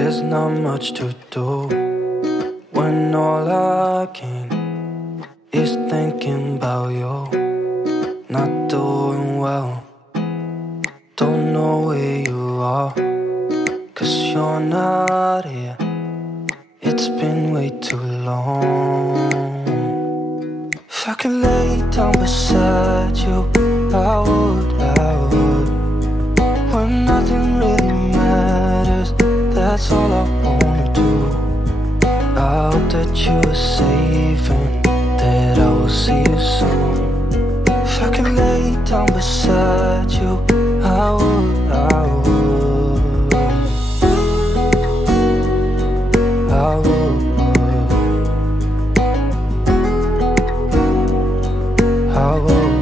There's not much to do when all I can is thinking about you. Not doing well, don't know where you are, 'cause you're not here. It's been way too long. If I could lay down beside you, I would, when nothing really matters. That's all I wanna do. I hope that you are safe and that I will see you soon. If I could lay down beside you, I would, I would, I would, I would.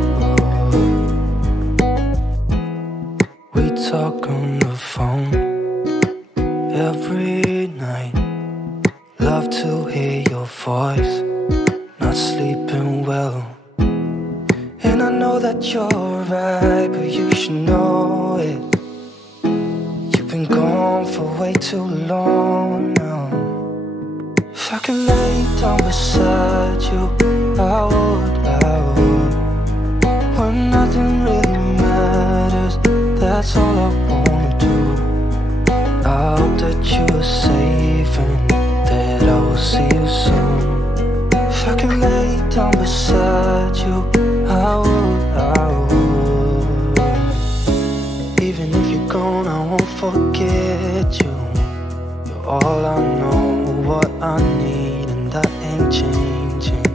We talk on the phone every night. Love to hear your voice. Not sleeping well, and I know that you're right, but you should know it. You've been gone for way too long now. If I could lay down beside you, I would, when nothing really matters. That's all I wanna do. I hope that you are safe and that I will see you soon. If I could lay down beside you, I would, I would. Even if you're gone, I won't forget you. You're all I know, what I need, and that ain't changing.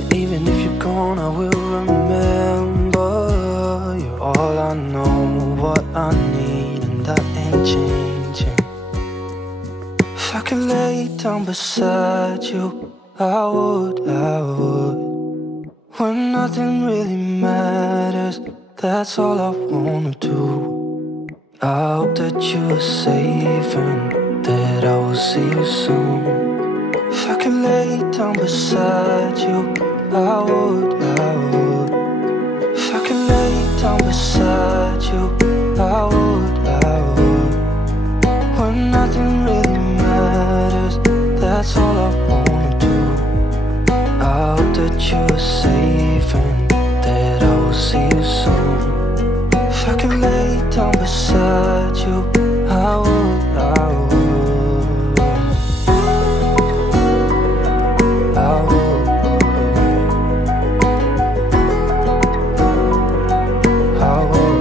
And even if you're gone, I will remember. You're all I know, what I need, and that ain't changing. If I could lay down beside you, I would, when nothing really matters. That's all I wanna do. I hope that you are safe and that I will see you soon. If I could lay down beside you, I would, if I could lay down beside you, I would, when nothing really matters. That's all I wanna do. I hope that you are safe and that I will see you soon. If I could lay down beside you, I would, I would, I would, I would.